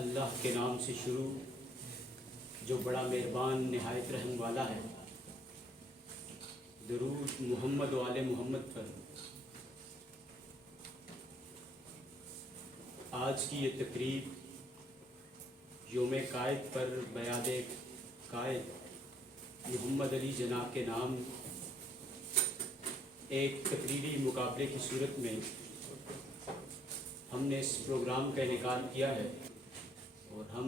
اللہ کے نام سے شروع جو بڑا مہربان نہایت رحم والا ہے۔ درود محمد و آل محمد پر۔ آج کی یہ تقریب یوم قائد پر بیاد قائد محمد علی جناح کے نام ایک تقریری مقابلے کی صورت میں ہم نے اس پروگرام کا انعقاد کیا ہے، اور ہم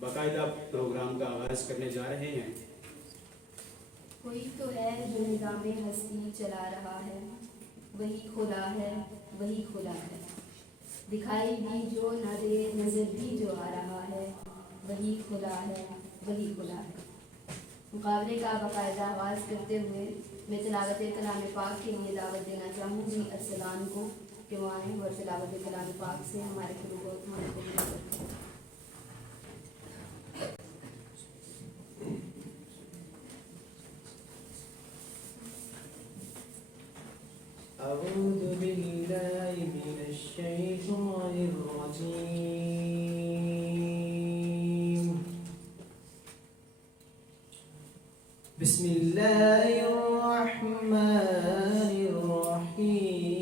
باقاعدہ پروگرام کا آغاز کرنے جا رہے ہیں۔ کوئی تو ہے جو نظام ہستی چلا رہا ہے، وہی خدا ہے، وہی خدا ہے۔ دکھائی بھی جو نہ دے، نظر بھی جو آ رہا ہے، وہی خدا ہے، وہی خدا ہے۔ مقابلے کا باقاعدہ آغاز کرتے ہوئے میں تلاوت کلام پاک کے لیے دعوت دینا چاہوں گی ارسلان کو کہ وہ آئیں اور تلاوت کلام پاک سے ہمارے خلوق و اتحاد کو مدد کریں۔ أعوذ بالله من الشيطان الرجيم بسم الله الرحمن الرحيم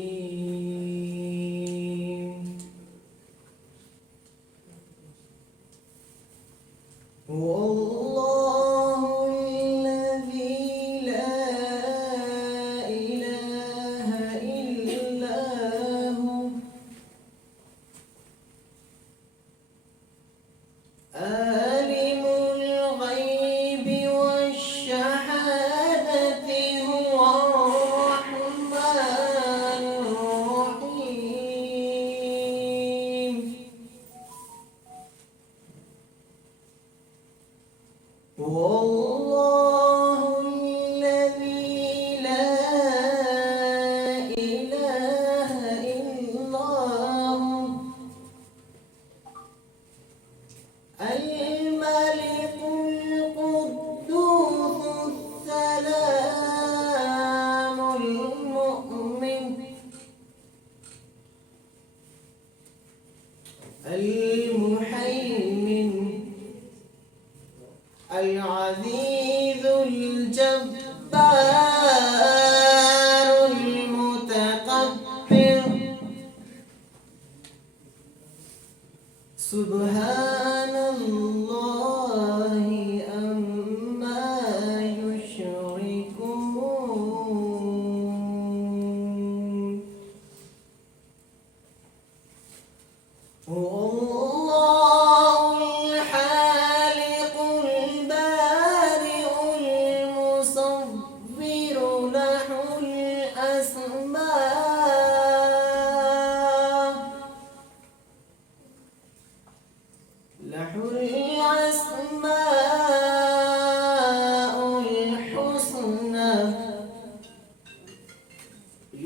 المحيمن العزيز الجبار المتكبر سبحان الله عما يشركون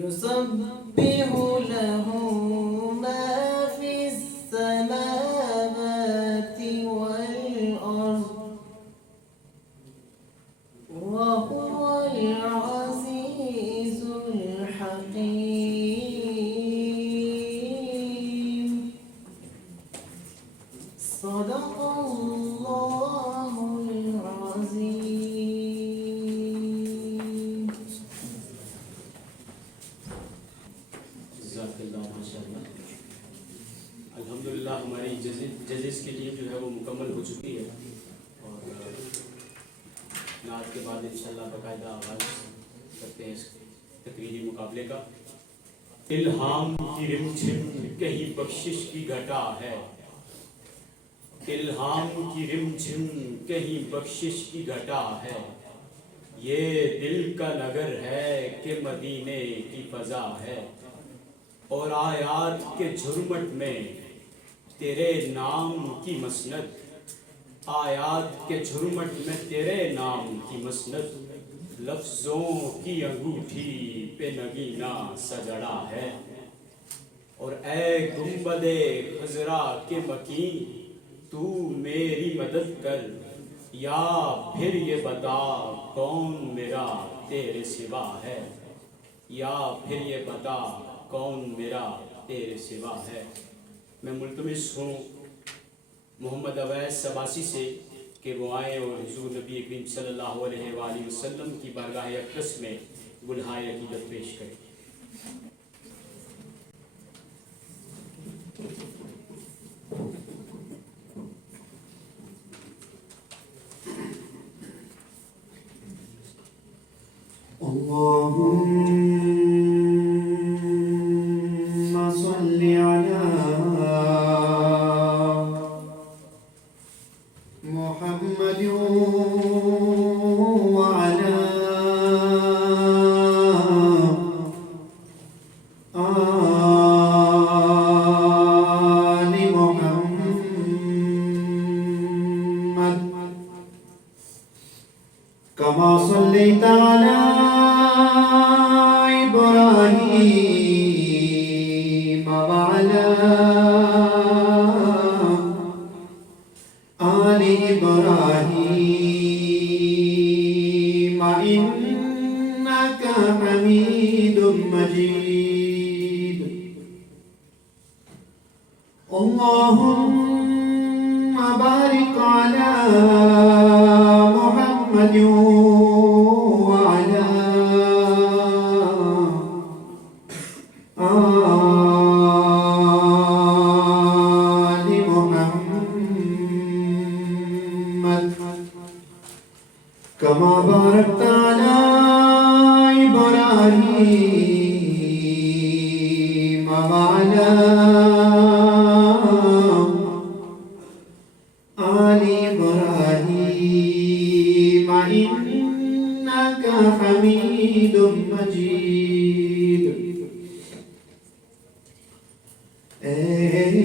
يسبح له ما في السماوات والأرض وهو العزيز الحكيم صدق الله العظيم۔ الحمدللہ ہماری ججز کی ٹیم جو ہے وہ مکمل ہو چکی ہے، اور نعت کے بعد انشاءاللہ باقاعدہ آغاز کرتے ہیں اس تقریری مقابلے کا۔ الہام کی رم جھم کہیں بخشش کی گھٹا ہے، الہام کی رم جھم کہیں بخشش کی گھٹا ہے، یہ دل کا نگر ہے کہ مدینے کی فضا ہے، اور آیات کے جھرمٹ میں تیرے نام کی مسند، آیات کے جھرمٹ میں تیرے نام کی مسند، لفظوں کی انگوٹھی پہ نگینہ سجڑا ہے، اور اے گنبد خضرا کے مکین تو میری مدد کر، یا پھر یہ بتا کون میرا تیرے سوا ہے، یا پھر یہ بتا کون میرا تیرے سوا ہے۔ میں ملتمس ہوں محمد اویس سباسی سے کہ وہ آئیں اور حضور نبی کریم صلی اللہ علیہ وآلہ وسلم کی بارگاہ اقدس میں گلہائے عقیدت پیش کریں۔ اللهم صل على محمد وعلى آل محمد كما صليت على إبراهيم وعلى آل إبراهيم إنك حميد مجيد اللهم بارك على محمد وعلى آل محمد كما باركت على إبراهيم وعلى آل إبراهيم إنك حميد مجيد اے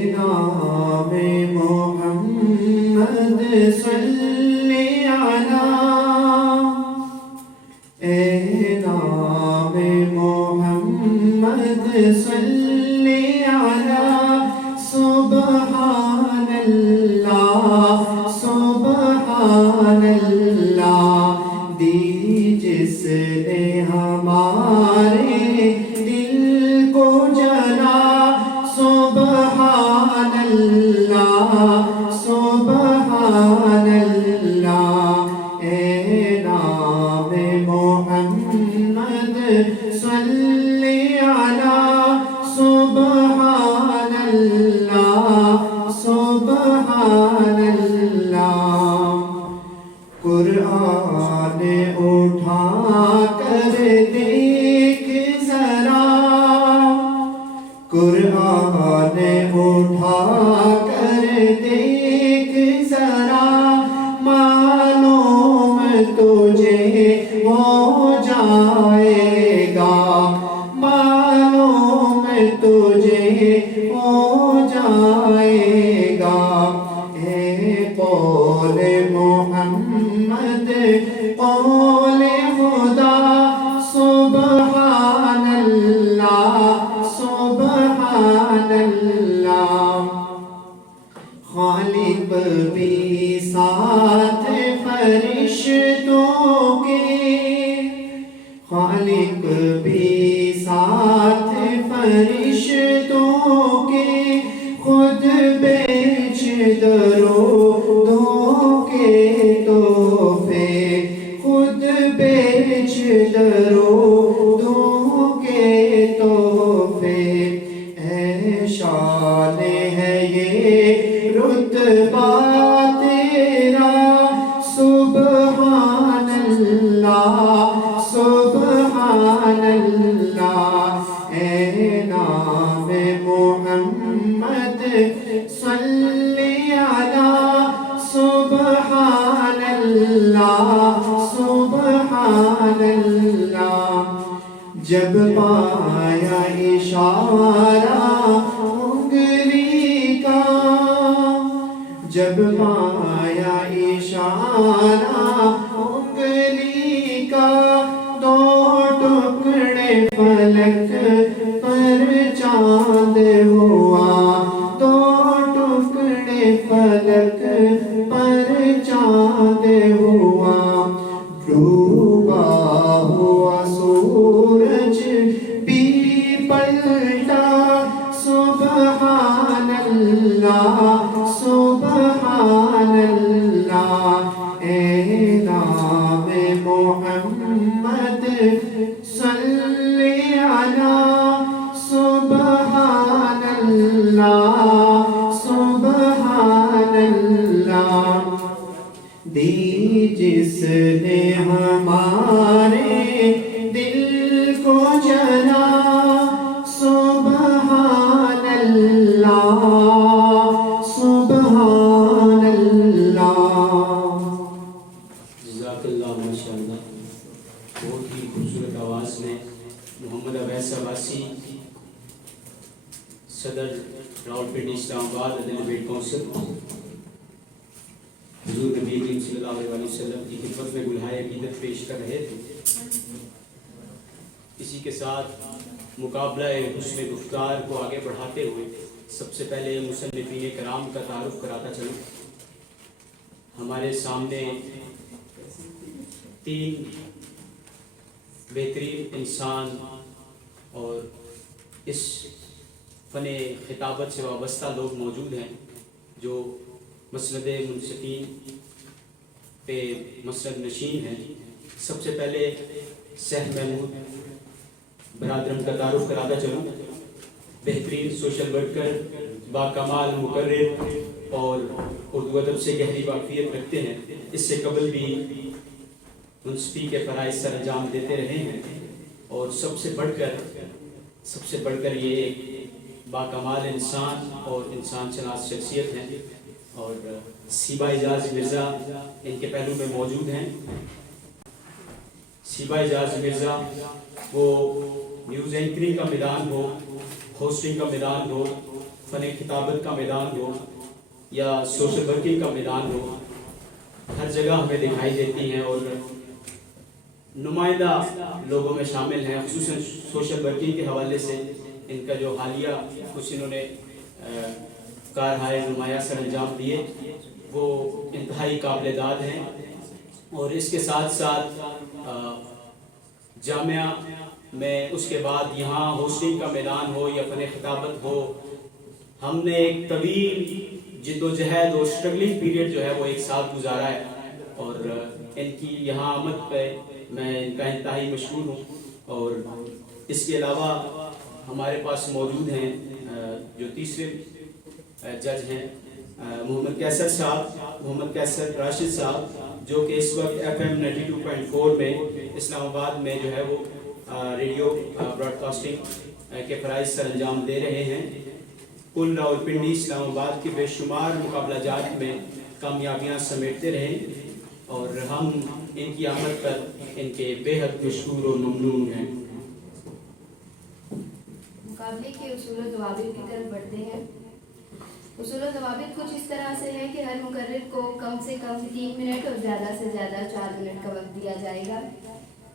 نام محمد صلی علی اے نام محمد صلی علی سبحان اللہ سبحان اللہ دی جس نے ہمارے دل کو جلا سبحان اللہ سبحان اللہ اے نام محمد صلی علی سبحان اللہ سبحان اللہ قرآن اٹھا کر دیکھ ذرا قرآن اٹھا کر دیکھ ذرا معلوم تجھے ہو جائے گا معلوم تجھے ہو جائے گا اے قول محمد قول خدا سبحان اللہ سبحان اللہ خالق بھی ساتھ فرشتوں کے خالق بھی ساتھ فرشتوں کے خود بیچ درودوں کے تحفے خود بیچ درودوں کے تحفے اے شان ہے یہ رتبہ تیرا سبحان اللہ سبحان اللہ اے نام محمد صلی علی سبحان اللہ سبحان اللہ جب پایا اشارہ انگلی کا جب پایا اشارہ انگلی کا دو ٹکڑے فلک پر چاند ہوا دو ٹکڑے فلک پر چاند ہوا ڈوبا ہوا سورج بھی پلٹا سبحان اللہ سبحان دی جس نے ہمارے دل کو جلا سبحان اللہ سبحان اللہ. جزاک اللہ ماشاء اللہ. بہت ہی خوبصورت آواز میں محمد اویس عباسی صدر راولپنڈی اسلام آباد عدل بیٹ کونسل حضور نبی کریم صلی اللہ علیہ وسلم کی خدمت میں گلہائے عقیدت پیش کر رہے تھے. اسی کے ساتھ مقابلہ حسن گفتار کو آگے بڑھاتے ہوئے سب سے پہلے مصنفین کرام کا تعارف کراتا چلوں. ہمارے سامنے 3 بہترین انسان اور اس فن خطابت سے وابستہ لوگ موجود ہیں جو مسند منصفین پہ مسند نشین ہیں. سب سے پہلے سہل محمود برادرم کا تعارف کراتا چلوں. بہترین سوشل ورکر، باکمال مقرر اور اردو ادب سے گہری واقفیت رکھتے ہیں. اس سے قبل بھی منصفی کے فرائض سر انجام دیتے رہے ہیں اور سب سے بڑھ کر یہ ایک باکمال انسان اور انسان شناس شخصیت ہیں. اور سیبا اعجاز مرزا ان کے پہلو میں موجود ہیں. سیبا اعجاز مرزا وہ نیوز اینکرنگ کا میدان ہو، ہوسٹنگ کا میدان ہو، فن خطابت کا میدان ہو یا سوشل ورکنگ کا میدان ہو، ہر جگہ ہمیں دکھائی دیتی ہیں اور نمائندہ لوگوں میں شامل ہیں. خصوصاً سوشل ورکنگ کے حوالے سے ان کا جو حالیہ کچھ انہوں نے کارہائے نمایاں سر انجام دیے وہ انتہائی قابل داد ہیں. اور اس کے ساتھ ساتھ جامعہ میں اس کے بعد یہاں ہوسٹنگ کا میدان ہو یا فن خطابت ہو، ہم نے ایک طویل جد و جہد اور اسٹرگلنگ پیریڈ جو ہے وہ ایک ساتھ گزارا ہے. اور ان کی یہاں آمد پہ میں ان کا انتہائی مشکور ہوں. اور اس کے علاوہ ہمارے پاس موجود ہیں جو تیسرے جج ہیں محمد کیسر صاحب، محمد کیسر راشد صاحب، جو کہ اس وقت FM 92.4 میں اسلام آباد میں جو ہے وہ ریڈیو براڈ کاسٹنگ کے فرائض سر انجام دے رہے ہیں. کل راولپنڈی اسلام آباد کے بے شمار مقابلہ جات میں کامیابیاں سمیٹتے رہے اور ہم ان کی آمد پر ان کے بے حد مشکور و ممنون ہیں. مقابلے کے اصول و ضوابط کی طرف بڑھتے ہیں. اصول و ضوابط کچھ اس طرح سے ہے کہ ہر مقرر کو کم سے کم 3 منٹ اور زیادہ سے زیادہ 4 منٹ کا وقت دیا جائے گا.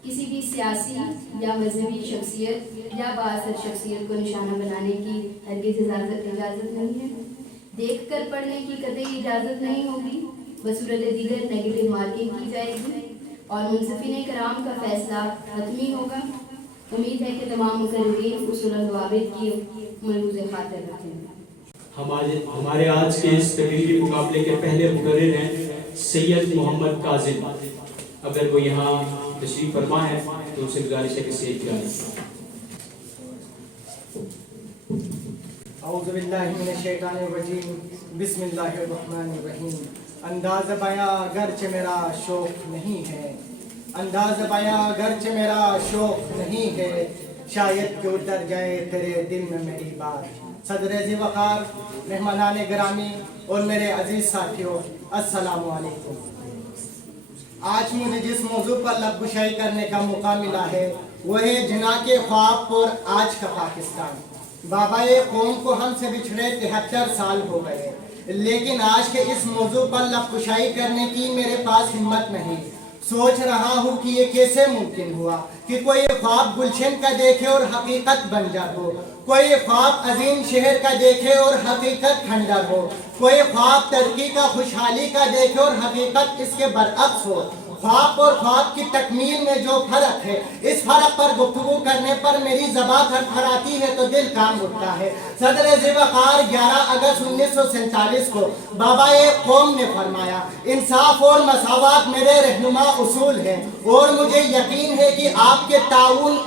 کسی بھی سیاسی یا مذہبی شخصیت یا بااثر شخصیت کو نشانہ بنانے کی ہرگز اجازت نہیں ہے. دیکھ کر پڑھنے کی قطعی اجازت نہیں ہوگی، بصورت دیگر نیگیٹو مارکنگ کی جائے گی اور منصفین کرام کا فیصلہ حتمی ہوگا. امید ہے کہ تمام مقررین اصول و ضوابط کی ملحوظ خاطر رکھیں گے. ہمارے آج کے اس تقریری مقابلے کے پہلے مقرر ہیں سید محمد کاظم. اگر وہ یہاں تشریف فرما ہے تو ان سے گزارش ہے کہ سید جائیں. اعوذ باللہ من الشیطان الرجیم، بسم اللہ الرحمن الرحیم. انداز بیاں اگرچہ میرا شوق نہیں ہے، انداز بیاں اگرچہ میرا شوق نہیں ہے، شاید کہ اتر جائے تیرے دل میں میری بات. صدر ذی وقار، مہمانان گرامی اور میرے عزیز ساتھیوں، السلام علیکم. آج مجھے جس موضوع پر لب گشائی کرنے کا موقع ملا ہے وہ ہے جناح کے خواب اور آج کا پاکستان. بابائے قوم کو ہم سے بچھڑے 73 سال ہو گئے، لیکن آج کے اس موضوع پر لب گشائی کرنے کی میرے پاس ہمت نہیں. سوچ رہا ہوں کہ یہ کیسے ممکن ہوا کہ کوئی خواب گلشن کا دیکھے اور حقیقت بنجر ہو، کوئی خواب عظیم شہر کا دیکھے اور حقیقت کھنڈر ہو، کوئی خواب ترقی کا خوشحالی کا دیکھے اور حقیقت اس کے برعکس ہو. خواب اور خواب کی تکمیل میں جو فرق ہے، اس فرق پر گفتگو کرنے پر میری زبان تھرتھراتی ہے تو دل کام اٹھتا ہے. صدر ذی وقار 11 اگست 1947 کو بابائے قوم نے فرمایا، انصاف اور مساوات میرے رہنما اصول ہیں اور مجھے یقین ہے کہ آپ کے تعاون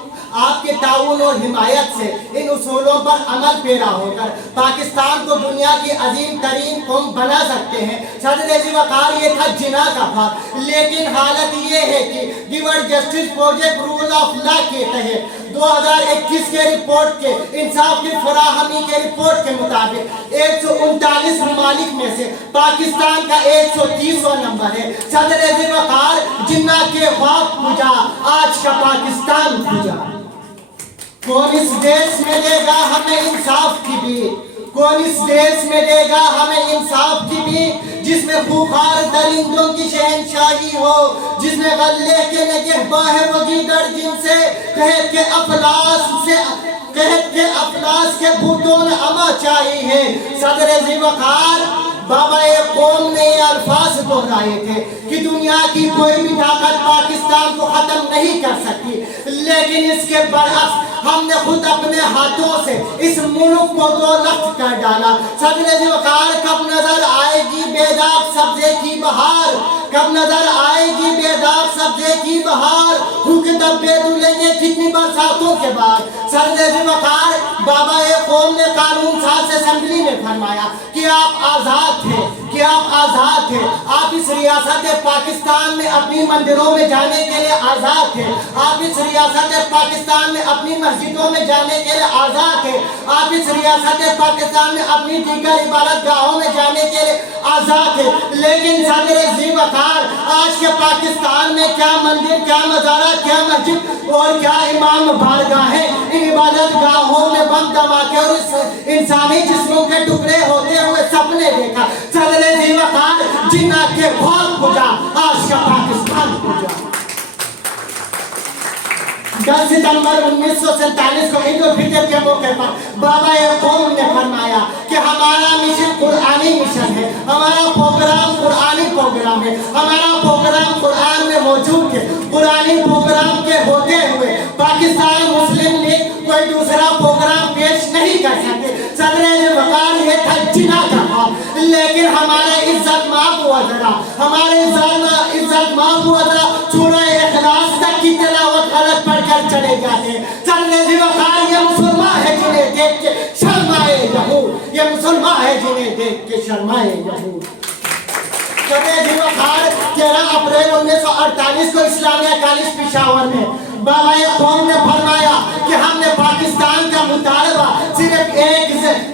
آپ کے تعاون اور حمایت سے ان اصولوں پر عمل پیرا ہو کر پاکستان کو دنیا کی عظیم ترین قوم بنا سکتے ہیں۔ صدر ذی وقار یہ تھا جناح کا بات، لیکن حالت یہ ہے کہ گیور justice project rule of law کے تحت 2021 کے رپورٹ کے انصاف کی فراہمی کے رپورٹ کے مطابق 139 ممالک میں سے پاکستان کا 130واں نمبر ہے۔ صدر ذی وقار جناح کے خواب پوجا، آج کا پاکستان پوجا۔ کون اس دیش میں دے گا ہمیں انصاف کی بھی، کون اس دیش میں دے گا ہمیں انصاف کی بھی، جس میں خوخار درندوں کی شہنشاہی ہو، جس میں غلے کے نگہباں ہے وہ گیدڑ، جن سے قحط کے افلاس کے بھوتوں نے اما چاہی ہے۔ صدر ذی وقار بابا قوم نے یہ الفاظ دہرائے تھے کہ دنیا کی کوئی بھی طاقت پاکستان کو ختم نہیں کر سکتی، لیکن اس کے برعکس ہم نے خود اپنے ہاتھوں سے اس ملک کو دو لخت کر ڈالا۔ صدر ذی وقار کب نظر آئے گی بیداب سبزے کی بہار، کب نظر آئے گی بیداب سبزے کی بہار، بھوک دبے دھلیں گے کتنی برساتوں کے بعد۔ صدر ذی وقار بابا قوم نے قانون ساز اسمبلی میں فرمایا کہ آپ آزاد تھے، کہ آپ آزاد تھے، آپ اس ریاست پاکستان میں اپنی مندروں میں جانے کے لیے آزاد تھے، آپ اس ریاست پاکستان میں اپنی مسجدوں میں جانے کے لیے آزاد تھے، آپ اس ریاست پاکستان میں اپنی دیگر عبادت گاہوں میں جانے کے لیے آزاد تھے، لیکن صدر ذی وقار آج کے پاکستان میں کیا مندر، کیا مزارات، کیا مسجد اور کیا امام بارگاہیں، ان عبادت گاہوں میں بم دھماکے اور انسانی جسموں کے ٹکڑے ہوتے ہوئے سپنے دیکھا۔ صدر ذی وقار جناح کے خواب پوجا، آج کا پاکستان پوجا۔ 10 ستمبر 1947 کو عید الفطر کے موقع پر بابا قوم نے فرمایا کہ ہمارا مشن قرآنی مشن ہے، ہمارا پروگرام قرآنی پروگرام ہے، ہمارا پروگرام قرآن میں موجود ہے۔ قرآنی پروگرام کے ہوتے ہوئے پاکستان مسلم لیگ کوئی دوسرا پروگرام پیش نہیں کر سکتے۔ صدر ذی وقار یہ تھا جناح کا خواب، لیکن ہمارے عزت مآب وزراء، ہمارے عزت مآب وزراء سورہ اخلاص تک کی تلاوت غلط پڑھ کر چلے جاتے ہیں۔ صدر ذی وقار یہ مسلمان ہے جنہیں دیکھ کے شرمائے یہود، یہ مسلمان ہے جنہیں دیکھ کے شرمائے یہود۔ صدر ذی وقار 13 اپریل 1948 کو اسلامیہ کالج پشاور میں بابا قوم نے فرمایا کہ ہم نے پاکستان کا مطالبہ صرف ایک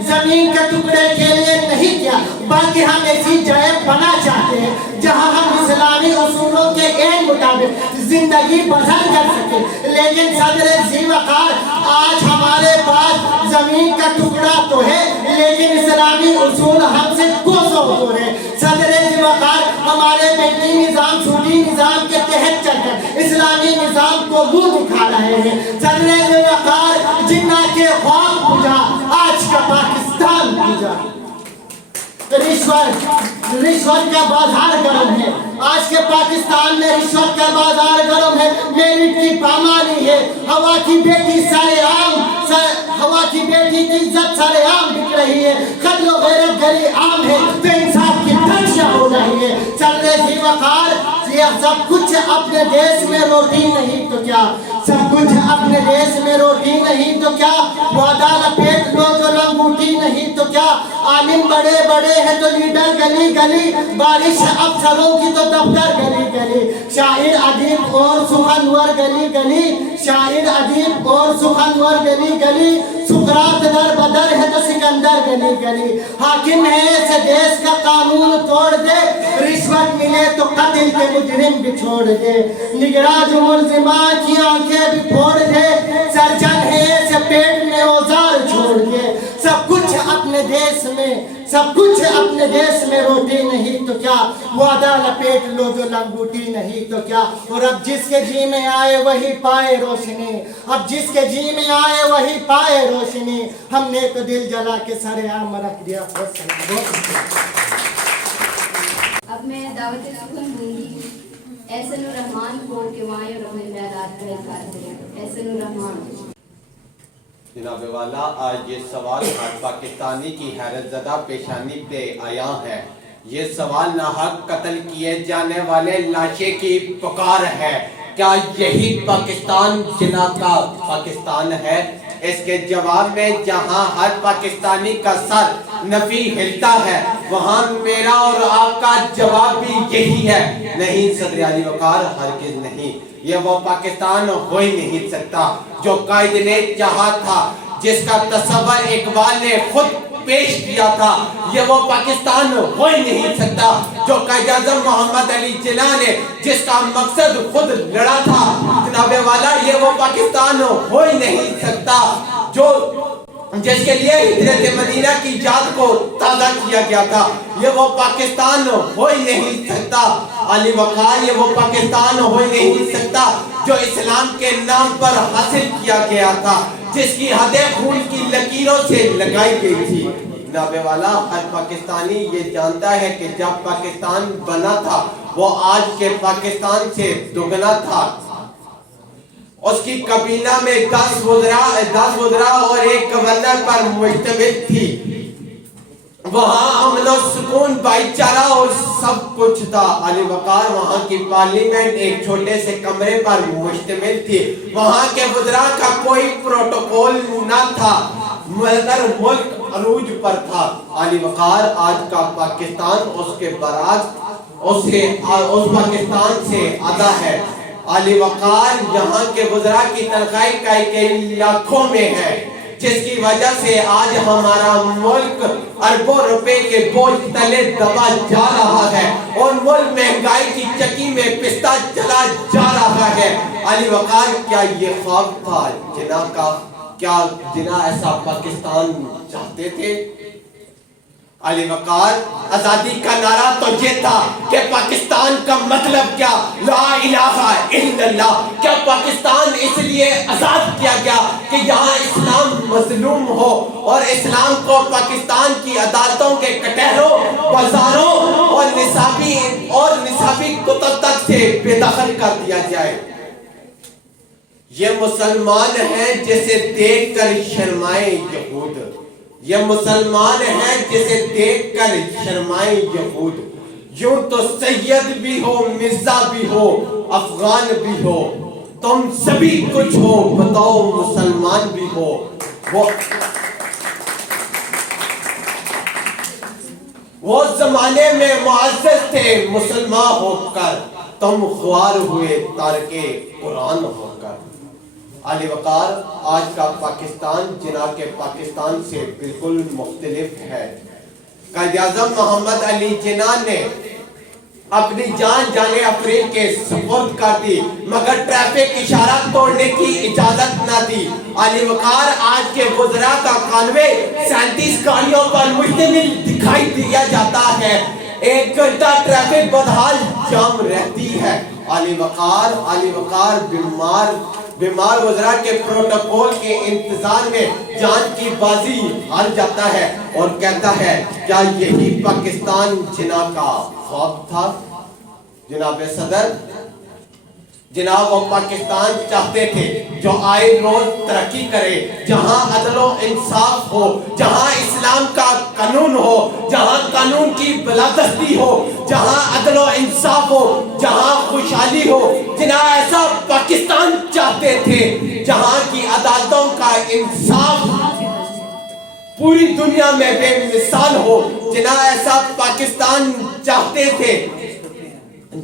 زمین کے ٹکڑے کے لیے نہیں کیا، بلکہ ہم ایسی جگہ بنا چاہتے ہیں جہاں ہم اسلامی اصولوں کے عین مطابق زندگی بسر کر سکیں۔ لیکن صدر ذی وقار آج ہمارے پاس زمین کا ٹکڑا تو ہے، لیکن اسلامی اصول ہم سے کوسوں دور ہے۔ صدر ذی وقار ہمارے بینکی نظام سودی نظام کے تحت چل کر اسلامی نظام کو منہ دکھا رہے ہیں۔ صدر ذی وقار جناح کے خواب پوجا، آج کا پاکستان پوجا۔ رشوت کا بازار گرم ہے، آج کے پاکستان میں رشوت کا بازار گرم ہے، میرٹ کی پامالی ہے، ہوا کی بیٹی سارے عام، ہوا کی بیٹی کی عزت سارے عام بک رہی ہے، قتل و غیرت گری عام ہے، تو انصاف کی دھجیاں ہو رہی ہے۔ صدر ذی وقار یہ سب کچھ اپنے دیش میں روٹی نہیں تو کیا، سب کچھ اپنے دیش میں روٹی نہیں تو کیا، وعدہ لپیٹ لو جو لنگوٹی نہیں تو کیا، عالم بڑے بڑے ہیں تو لیڈر گلی گلی، بارش افسروں کی تو دفتر گلی گلی، شاعر ادیب اور سخنور گلی گلی، شاعر ادیب اور سخنور گلی گلی، سقراط در بدر ہے تو سکندر گلی گلی، حاکم ہے ایسے دیش کا قانون توڑ دے، رشوت ملے تو قتل کے مجرم بھی چھوڑ دے، نگراں جو ملزمان کی آنکھیں بھی پھوڑ دے، سرجن ہے ایسے پیٹ میں اوزار چھوڑ دے۔ سب کچھ اپنے دیش میں، سب کچھ اپنے دیش میں روٹی نہیں تو کیا، وعدہ لپیٹ لو جو لنگوٹی نہیں تو کیا، اور اب جس کے جی میں آئے وہی پائے روشنی، اب جس کے جی میں آئے وہی پائے روشنی، ہم نے تو دل جلا کے سر عام رکھ دیا۔ اب میں دعوت سخن دوں گی احسن الرحمان کو کہ وائیں اور اپنے خیالات کا اظہار کریں۔ احسن الرحمان۔ جناب والا، آج یہ سوال ہر پاکستانی کی حیرت زدہ پیشانی پہ آیا ہے۔ یہ سوال ناحق قتل کیے جانے والے لاشے کی پکار ہے۔ کیا یہی پاکستان جنا کا پاکستان ہے؟ اس کے جواب میں جہاں ہر پاکستانی کا سر نفی ہلتا ہے وہاں میرا اور آپ کا جواب بھی یہی ہے، نہیں صدر علی وقار، ہرگز نہیں۔ یہ وہ پاکستان ہو ہی نہیں سکتا جو قائد نے چاہا تھا، جس کا تصور اقبال نے خود پیش کیا تھا۔ یہ وہ پاکستان ہو ہی نہیں سکتا جو قائد اعظم محمد علی جناح نے جس کا مقصد خود لڑا تھا۔ جناب والا، یہ وہ پاکستان ہو ہی نہیں سکتا جو جس کے لیے ہجرت مدینہ کی یاد کو تازہ کیا گیا تھا۔ یہ وہ پاکستان ہو ہی نہیں سکتا علی وقار، یہ وہ پاکستان ہو ہی نہیں سکتا جو اسلام کے نام پر حاصل کیا گیا تھا، جس کی حدیں خون کی لکیروں سے لگائی گئی تھی۔ جناب والا، ہر پاکستانی یہ جانتا ہے کہ جب پاکستان بنا تھا وہ آج کے پاکستان سے دگنا تھا۔ اس کی کابینہ میں 10 وزراء اور ایک گورنر پر مشتمل تھی۔ وہاں امن و سکون، بھائی چارہ اور سب کچھ تھا۔ علی وقار، وہاں کی پارلیمنٹ ایک چھوٹے سے کمرے پر مشتمل تھی۔ وہاں کے وزراء کا کوئی پروٹوکول نہ تھا مگر ملک عروج پر تھا۔ علی وقار، آج کا پاکستان اس کے برعکس اس پاکستان سے آدھا ہے۔ علی وقار، یہاں کے وزراء کی تنخواہ کئی لاکھوں میں ہے، جس کی وجہ سے آج ہمارا ملک اربوں روپے کے بوجھ تلے دبا جا رہا ہے اور ملک مہنگائی کی چکی میں پستا چلا جا رہا ہے۔ علی وقار، کیا یہ خواب تھا جناح کا؟ کیا جناح ایسا پاکستان چاہتے تھے؟ علی وقار، آزادی کا نعرہ تو یہ تھا کہ پاکستان کا مطلب کیا؟ لا الہ الا اللہ۔ کیا پاکستان اس لیے آزاد کیا گیا کہ یہاں اسلام مظلوم ہو اور اسلام کو پاکستان کی عدالتوں کے کٹہروں، بازاروں اور نصابی کتب تک سے بے دخل کر دیا جائے؟ یہ مسلمان ہیں جسے دیکھ کر شرمائے یہود، یہ مسلمان ہیں جسے دیکھ کر شرمائے یہود۔ یوں تو سید بھی ہو، مرزا بھی ہو، افغان بھی ہو، تم سبھی کچھ ہو، بتاؤ مسلمان بھی ہو۔ وہ زمانے میں معزز تھے مسلمان ہو کر، تم خوار ہوئے تارک قرآن ہو کر۔ علی وقار، آج کا پاکستان جناح کے پاکستان سے بالکل مختلف ہے۔ قائد اعظم محمد علی جناح نے اپنی جان جانے افریق کے سپرد کر دی مگر ٹریفک اشارہ توڑنے کی اجازت نہ دی۔ علی وقار، آج کے وزراء کا کانوے 37 گاڑیوں پر مشتمل دکھائی دیا جاتا ہے، 1 گھنٹہ ٹریفک بدحال جام رہتی ہے۔ علی وقار بیمار وزراء کے پروٹوکول کے انتظار میں جان کی بازی ہار جاتا ہے اور کہتا ہے، کیا یہی پاکستان جناح کا خواب تھا؟ جناب صدر، جناب وہ پاکستان چاہتے تھے جو آئے روز ترقی کرے، جہاں عدل و انصاف ہو، جہاں اسلام کا قانون ہو، جہاں قانون کی بالادستی ہو، جہاں عدل و انصاف ہو، جہاں خوشحالی ہو۔ جناح ایسا پاکستان چاہتے تھے جہاں کی عدالتوں کا انصاف پوری دنیا میں بے مثال ہو۔ جناح ایسا پاکستان چاہتے تھے،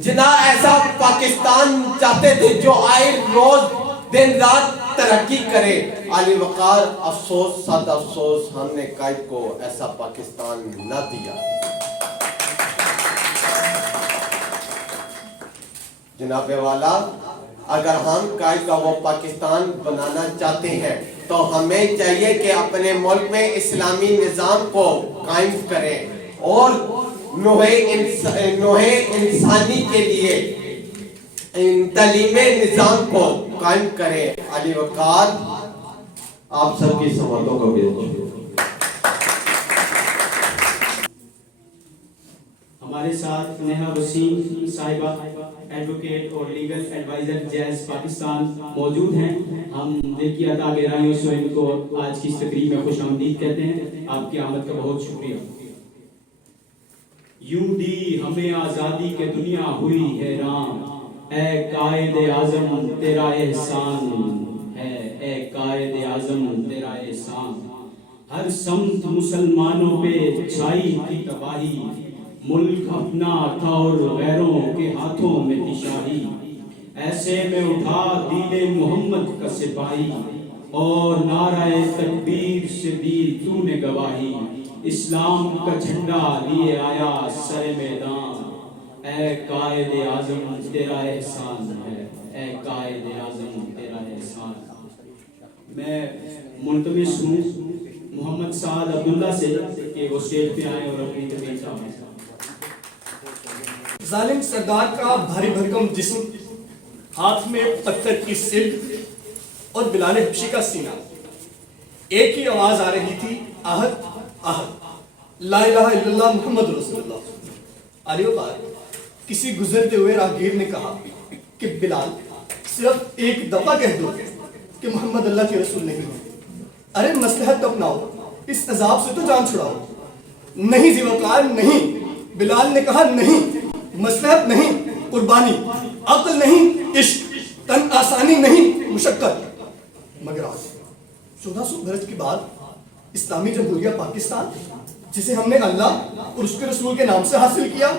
جناح ایسا پاکستان چاہتے تھے جو آئے روز دن رات ترقی کرے۔ علی وقار، افسوس، ساتھ افسوس، ہم نے قائد کو ایسا پاکستان نہ دیا۔ جناب والا، اگر ہم قائد کا وہ پاکستان بنانا چاہتے ہیں تو ہمیں چاہیے کہ اپنے ملک میں اسلامی نظام کو قائم کریں اور نوع انسانی کے لیے تعلیمی نظام کو قائم کریں۔ علی وقار، آپ سب کی سماعتوں کو بھیجو۔ ہمارے ساتھ نیہا وسیم صاحبہ ایڈوکیٹ اور لیگل ایڈوائزر جیز پاکستان موجود ہیں۔ ہم دل کی عطا گہرائیوں سے ان کو آج کی اس تقریب میں خوش آمدید کہتے ہیں۔ آپ کی آمد کا بہت شکریہ۔ یوں دی ہمیں آزادی کے دنیا ہوئی حیران، اے قائد اعظم تیرا احسان ہے، اے قائد اعظم تیرا احسان، ہر سمت مسلمانوں پہ چھائی تھی تباہی، ملک اپنا تھا اور غیروں کے ہاتھوں میں تھی شاہی، ایسے میں اٹھا دین محمد کا سپاہی، اور نعرہ تکبیر سے دی تو نے گواہی، اسلام کا جھنڈا لیے آیا سر میدان، اے قائد اعظم تیرا احسان ہے، اے قائد اعظم تیرا احسان۔ میں ملتمس ہوں محمد سعد عبداللہ سے کہ وہ اسٹیج پہ آئیں اور اپنی تقریر کریں۔ ظالم سردار کا بھاری بھرکم جسم، ہاتھ میں پتھر کی سلٹ اور بلال حبشی کا سینہ، ایک ہی آواز آ رہی تھی، احد احد لا الہ الا اللہ محمد رسول اللہ۔ علی وقار کسی گزرتے ہوئے راہگیر نے کہا کہ بلال صرف ایک دفعہ کہہ دو کہ محمد اللہ کے رسول نہیں ہے، ارے مصلحت اپناؤ، اس عذاب سے تو جان چھڑاؤ۔ نہیں ذی وقار نہیں، بلال نے کہا نہیں، مصلحت نہیں قربانی، عقل نہیں عشق، تن آسانی نہیں مشقت۔ مگر آج 1400 برس کے بعد اسلامی جمہوریہ پاکستان، جسے ہم نے اللہ اور اس کے رسول کے نام سے حاصل کیا،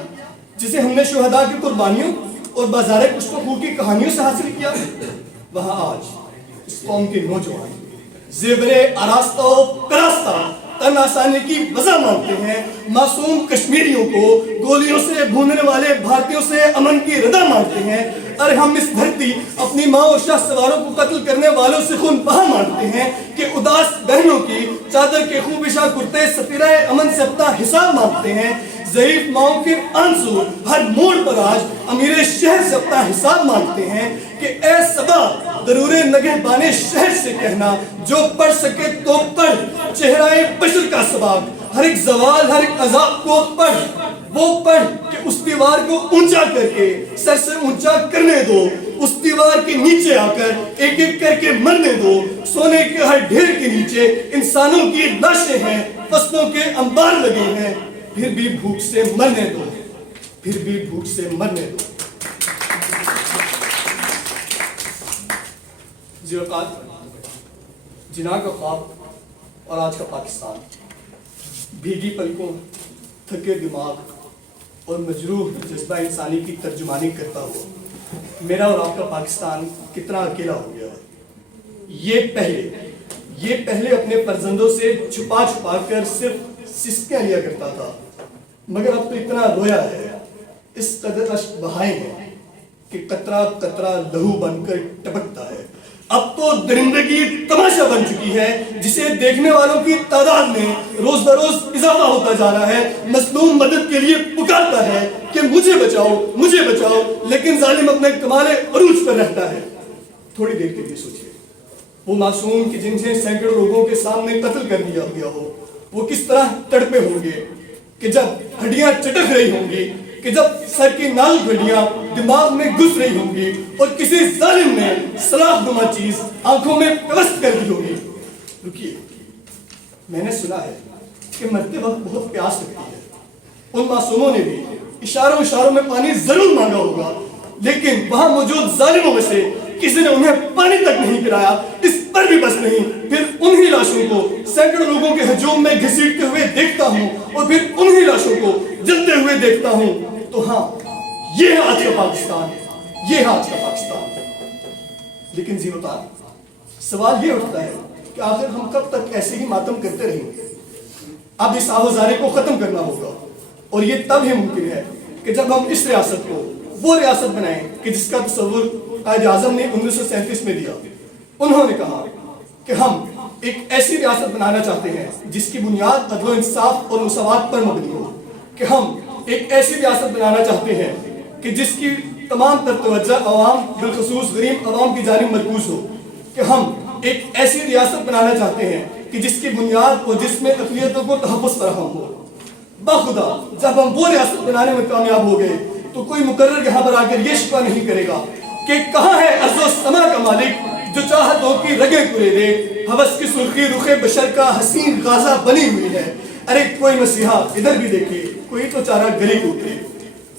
جسے ہم نے شہداء کی قربانیوں اور بازار کشت و خون کی کہانیوں سے حاصل کیا، وہاں آج اس قوم کے نوجوان زیور آراستہ و پراستہ تن آسانی کی وجہ مانگتے ہیں، معصوم کشمیریوں کو گولیوں سے بھوننے والے بھارتیوں سے امن کی رضا مانگتے ہیں، اور ہم اس دھرتی اپنی ماں اور شاہ سواروں کو قتل کرنے والوں سے خون بہا مانگتے ہیں کہ اداس بہنوں کی چادر کے خوبشاہ کرتے سفیرہ امن سے اپنا حساب مانگتے ہیں، ضعیف ماؤں کے آنسو ہر موڑ پر آج امیر شہر سے اپنا حساب مانگتے ہیں کہ اے صبا ضرور نگہبان شہر سے کہنا، جو پڑھ سکے تو پڑھ چہرہ بشر کا سباق، ہر ایک زوال ہر ایک عذاب کو پڑھ، وہ پڑھ کہ اس دیوار کو اونچا کر کے سر سے اونچا کرنے دو، اس دیوار کے نیچے آ کر ایک ایک کر کے مرنے دو، سونے کے ہر ڈھیر کے نیچے انسانوں کی لاشیں ہیں، فصلوں کے انبار لگے ہیں، پھر بھی بھوک سے مرنے دو، پھر بھی بھوک سے مرنے دو۔ جناح کا خواب اور آج کا پاکستان، بھیگی پلکوں، تھکے دماغ اور مجروح جذبہ انسانی کی ترجمانی کرتا ہوا میرا اور آپ کا پاکستان کتنا اکیلا ہو گیا ہے۔ یہ پہلے اپنے فرزندوں سے چھپا چھپا کر صرف سسکیاں لیا کرتا تھا، مگر اب تو اتنا رویا ہے، اس قدر اشک بہائے ہیں کہ قطرہ قطرہ لہو بن کر ٹپکتا ہے۔ اب تو درندگی تماشا بن چکی ہے، جسے دیکھنے والوں کی تعداد میں روز بروز اضافہ ہوتا جا رہا ہے، مظلوم مدد کے لیے پکارتا ہے کہ مجھے بچاؤ مجھے بچاؤ، لیکن ظالم اپنے کمال عروج پر رہتا ہے۔ تھوڑی دیر کے لیے سوچئے، وہ معصوم کہ جن سے سینکڑوں لوگوں کے سامنے قتل کر دیا گیا ہو، وہ کس طرح تڑپے ہوں گے کہ جب ہڈیاں چٹک رہی ہوں گی، کہ جب سر کی نال گھڑیاں دماغ میں گھس رہی ہوں گی اور کسی ظالم نے سلاخ نما چیز آنکھوں میں پیوست کر دی ہوگی۔ رکیے، میں نے سنا ہے کہ مرتے وقت بہت پیاس لگتی ہے، ان معصوموں نے بھی اشاروں میں پانی ضرور مانگا ہوگا، لیکن وہاں موجود ظالموں میں سے کسی نے انہیں پانی تک نہیں پلایا۔ اس پر بھی بس نہیں، پھر انہی لاشوں کو سینکڑوں لوگوں کے ہجوم میں گھسیٹتے ہوئے دیکھتا ہوں، اور پھر انہی لاشوں کو جلتے ہوئے دیکھتا ہوں، تو ہاں، یہ ہے آج کا پاکستان، یہ ہے آج کا پاکستان۔ لیکن زیوتار سوال یہ اٹھتا ہے کہ آخر ہم کب تک ایسے ہی ماتم کرتے رہیں گے؟ اب اس آہوزارے کو ختم کرنا ہوگا، اور یہ تب ہی ممکن ہے کہ جب ہم اس ریاست کو وہ ریاست بنائیں کہ جس کا تصور قائد اعظم نے 1937 میں دیا۔ انہوں نے کہا کہ ہم ایک ایسی ریاست بنانا چاہتے ہیں جس کی بنیاد عدل و انصاف اور مساوات پر مبنی ہو، کہ ہم ایک ایسی ریاست بنانا چاہتے ہیں کہ جس کی تمام تر توجہ عوام بالخصوص غریب عوام کی جانب مرکوز ہو، کہ ہم ایک ایسی ریاست بنانا چاہتے ہیں کہ جس کی بنیاد اور جس میں اقلیتوں کو تحفظ فراہم ہو۔ بخدا جب ہم وہ ریاست بنانے میں کامیاب ہو گئے تو کوئی مقرر یہاں پر آ کر یہ شکوہ نہیں کرے گا کہ کہاں ہے ارض و سما کا مالک جو چاہتوں کی رگیں کرے دے، ہوس کی سرخی رخ بشر کا حسین غازہ بنی ہوئی ہے۔ ارے کوئی مسیحا ادھر بھی دیکھے، کوئی تو چارہ گلی کو اترے،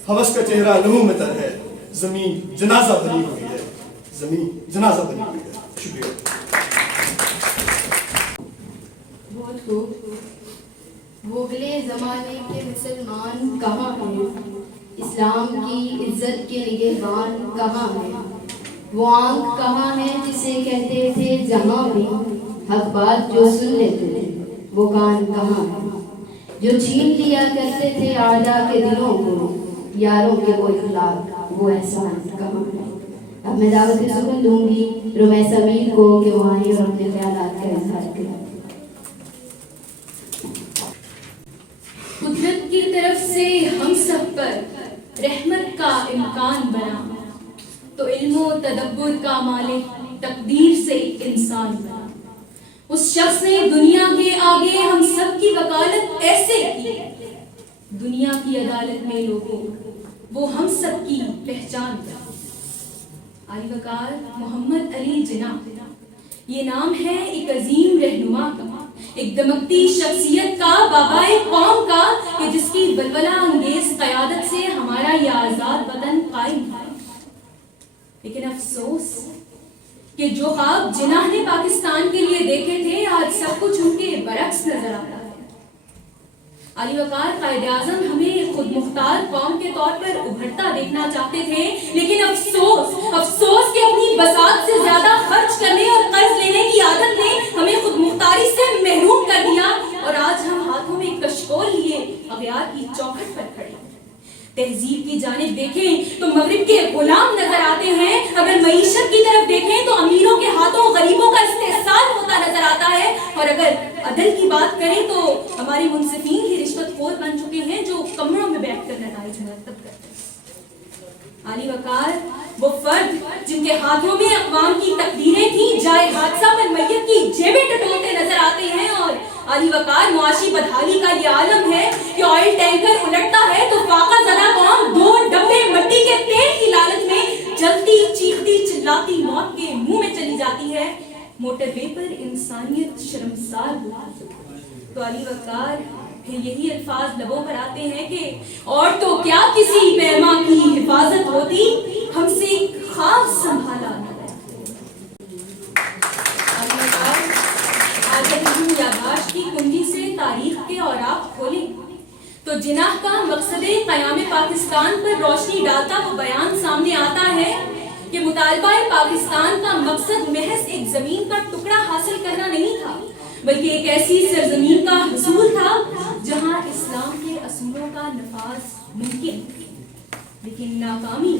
ہوس کا چہرہ لہو میں تر ہے، زمین جنازہ بنی ہوئی ہے، زمین جنازہ بنی ہوئی ہے. شکریہ. بہت خوب. وہ اگلے زمانے کے مسلمان کہاں ہیں؟ اسلام کی عزت کے نگہبان کہاں ہیں؟ وہ آنکھ کہاں ہے جسے کہتے تھے جہاں بھی حق بات جو سن لیتے تھے؟ وہ کان کہاں ہے جو چھین لیا کرتے تھے اعداء کے دلوں کو؟ یاروں کے وہ اخلاق، وہ احسان کہاں ہے؟ اب میں دعوت سکون دوں گی رمیسہ میر کو کہ وہ آئیں اور اپنے خیالات کا اظہار کریں. قدرت کی طرف سے ہم سب پر رحمت کا امکان بنا تو علم و تدبر کا مالک تقدیر سے انسان بنا. اس شخص نے دنیا کے آگے ہم سب کی وکالت ایسے کی، دنیا کی عدالت میں لوگوں وہ ہم سب کی پہچان بنا. علی وقار محمد علی جناح یہ نام ہے ایک عظیم رہنما کا، ایک دمکتی شخصیت کا، بابائے قوم کا، کہ جس کی بلبلہ انگیز قیادت سے ہمارا یہ آزاد وطن قائم ہے. لیکن افسوس کہ جو خواب جناح نے پاکستان کے لیے دیکھے تھے آج سب کچھ ان کے برعکس نظر آ رہا ہے. علی وقار قائد اعظم ہمیں خود مختار قوم کے طور پر ابھرتا دیکھنا چاہتے تھے، لیکن افسوس کہ اپنی بساط سے زیادہ خرچ کرنے اور قرض لینے کی عادت نے ہمیں خود مختاری سے محروم کر دیا، اور آج ہم ہاتھوں میں کشکول لیے اغیار کی چوکھٹ پر کھڑے. تہذیب کی جانب دیکھیں تو مغرب کے غلام نظر آتے ہیں، اگر معیشت کی طرف دیکھیں تو امیروں کے ہاتھوں غریبوں کا استحصال ہوتا نظر آتا ہے، اور اگر عدل کی بات کریں تو ہمارے منصفین ہی رشوت خور بن چکے ہیں جو کمروں میں بیٹھ کر نتائج مرتب کرتے ہیں. علی وقار وہ فرد جن کے ہاتھوں میں اقوام کی تقدیریں تھیں جائے حادثہ پر میت کی جیبیں ٹٹولتے نظر آتے ہیں، اور علی وقار معاشی بدحالی کا یہ عالم ہے کہ آئل ٹینکر الٹتا ہے تو فاقہ زدہ قوم 2 ڈبے مٹی کے تیل کی لالچ میں جلتی چیختی چلاتی موت کے منہ میں چلی جاتی ہے. موٹر وے پر انسانیت شرمسار ہوتی ہے تو علی وقار پھر یہی الفاظ لبوں پر آتے ہیں کہ اور تو کیا کسی پیما کی حفاظت ہوتی، ہم سے ایک خواب سنبھالا نہ یادداشت کی کنجی سے تاریخ کے اوراق کھولیں تو جناح کا مقصد قیام پاکستان پر روشنی ڈالتا وہ بیان سامنے آتا ہے کہ مطالبہ پاکستان کا مقصد محض ایک زمین کا ٹکڑا حاصل کرنا نہیں تھا، بلکہ ایک ایسی سرزمین کا حصول تھا جہاں اسلام کے اصولوں کا نفاذ ممکن، لیکن ناکامی.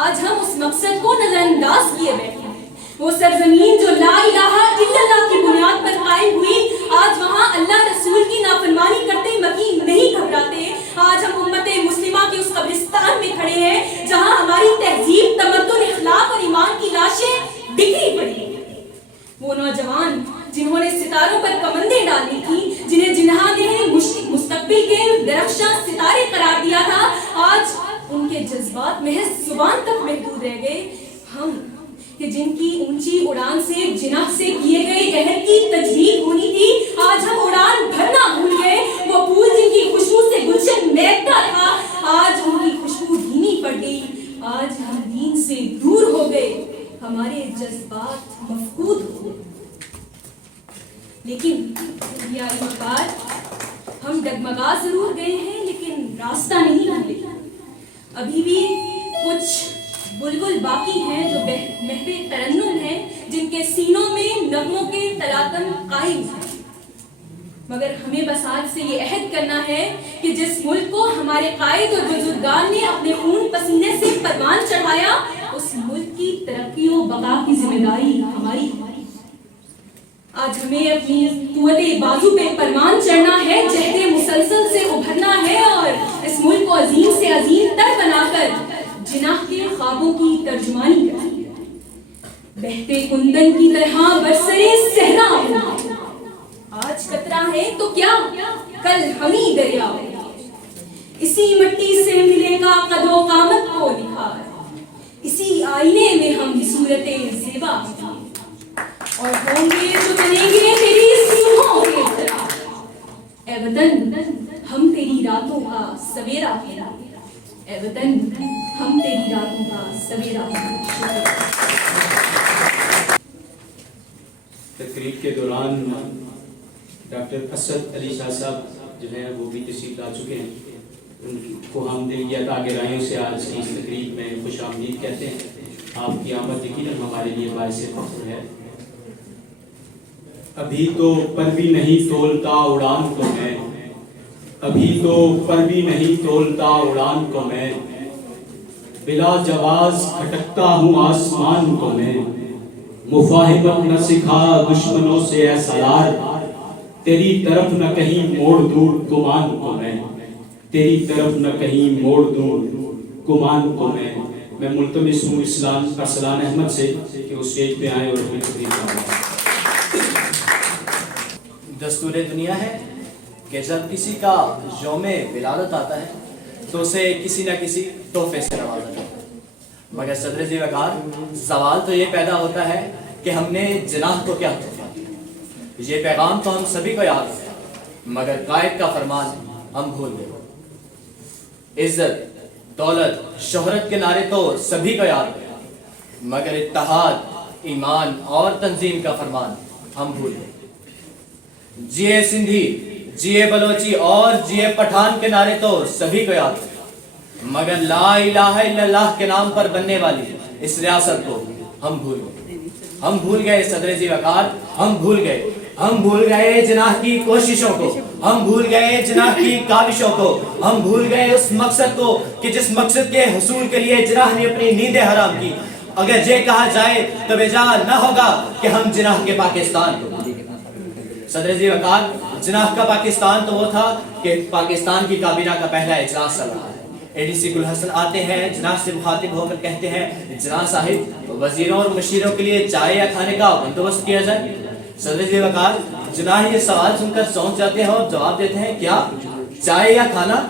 آج ہم اس مقصد کو نظر انداز کیے بیٹھے ہیں. وہ سرزمین جو لا الہ الا اللہ کی بنیاد پر قائم ہوئی، آج وہاں اللہ رسول کی نافرمانی کرتے مکین نہیں گھبراتے. آج ہم امت مسلمہ کے اس قبرستان میں کھڑے ہیں جہاں ہماری تہذیب، تمدن، اخلاق اور ایمان کی لاشیں بکھری پڑی ہیں. وہ نوجوان جنہوں نے ستاروں پر کمندیں ڈالی تھی، جنہیں جناح نے مستقبل کے درخشاں ستارے قرار دیا تھا، آج ان کے جذبات محض زبان تک محدود رہ گئے. ہم کہ جن کی اونچی اڑان سے جناح سے کیے گئے عہد کی تجدید ہونی تھی، آج ہم اڑان بھرنا بھول گئے. وہ پھول جن کی خوشبو سے گلشن مہکتا تھا، آج ان کی خوشبو دھیمی پڑ گئی. آج ہم دین سے دور ہو گئے، ہمارے جذبات مفقود ہو گئے. لیکن یہ علی وقار ہم ڈگمگا ضرور گئے ہیں لیکن راستہ نہیں بھولے. ابھی بھی کچھ بلبل باقی ہیں جو محو ترنم ہیں، جن کے سینوں میں نغموں کے تلاطم قائم ہیں. مگر ہمیں بس آج سے یہ عہد کرنا ہے کہ جس ملک کو ہمارے قائد اور بزرگان نے اپنے خون پسینے سے پروان چڑھایا، اس ملک کی ترقی و بقا کی ذمہ داری ہماری. آج ہمیں اپنی قوت بازو پہ پروان چڑھنا ہے، جہد مسلسل سے ابھرنا ہے اور اس ملک کو عظیم سے عظیم تر بنا کر جناح کے خوابوں کی ترجمانی کرنی ہے. بہتے کندن کی طرح برسرے صحرا ہونا، آج قطرہ ہے تو کیا کل ہمیں دریا ہوگا. اسی مٹی سے ملے گا قد و قامت کو نکھار، اسی آئینے میں ہم صورت زیبا اور ہوں گے تو بنیں گے تیری سیہوں کے طرح. اے وطن ہم تیری راتوں کا سویرا ہیں، اے وطن ہم تیری راتوں کا سویرا ہیں۔ تقریب کے دوران ڈاکٹر اسد علی شاہ صاحب جو ہیں وہ بھی تشریف لا چکے ہیں، ان کو ہم دلگیت آگرائیوں سے آج کی اس تقریب میں خوش آمدید کہتے ہیں۔ آپ کی آمد یقیناً ہمارے لیے باعث فخر ہے۔ ابھی تو پر بھی نہیں تولتا اڑان کو میں، ابھی تو پر بھی نہیں تولتا اڑان کو میں، بلا جواز کھٹکتا ہوں آسمان کو میں، مفاہمت نہ سکھا دشمنوں سے اے سالار، تیری طرف نہ کہیں موڑ دوں گمان کو میں، تیری طرف نہ کہیں موڑ دوں گمان کو میں ملتمس ہوں ارسلان احمد سے کہ وہ اسٹیج پہ آئیں اور اپنی تقریر کریں۔ دستور دنیا ہے کہ جب کسی کا یوم ولادت آتا ہے تو اسے کسی نہ کسی تحفے سے نوازا جاتا ہے، مگر صدر ذی وقار سوال تو یہ پیدا ہوتا ہے کہ ہم نے جناح کو کیا تحفہ دیا۔ یہ پیغام تو ہم سبھی کو یاد ہے، مگر قائد کا فرمان ہم بھول گئے۔ عزت، دولت، شہرت کے نعرے تو سبھی کو یاد ہے، مگر اتحاد، ایمان اور تنظیم کا فرمان ہم بھول گئے۔ جیے سندھی، جیے بلوچی اور جیے پٹھان کے نعرے تو سبھی کو یاد ہے، مگر لا الہ الا اللہ کے نام پر بننے والی اس ریاست کو ہم بھول گئے۔ ہم بھول گئے صدر ذی وقار، ہم بھول گئے، ہم بھول گئے جناح کی کوششوں کو، ہم بھول گئے جناح کی کاوشوں کو، ہم بھول گئے اس مقصد کو کہ جس مقصد کے حصول کے لیے جناح نے اپنی نیندیں حرام کی۔ اگر یہ کہا جائے تو بجا نہ ہوگا کہ ہم جناح کے پاکستان کو بھول گئے۔ صدر ذی وقار، جناح کا پاکستان تو وہ تھا کہ پاکستان کی کابینہ کا پہلا اجلاس چل رہا ہے، اے ڈی سی گل حسن آتے ہیں، جناح سے مخاطب ہو کر کہتے ہیں جناح صاحب وزیروں اور مشیروں کے لیے چائے یا کھانے کا بندوبست کیا جائے۔ صدر ذی وقار جناح یہ سوال سن کر سونچ جاتے ہیں اور جواب دیتے ہیں کیا چائے یا کھانا؟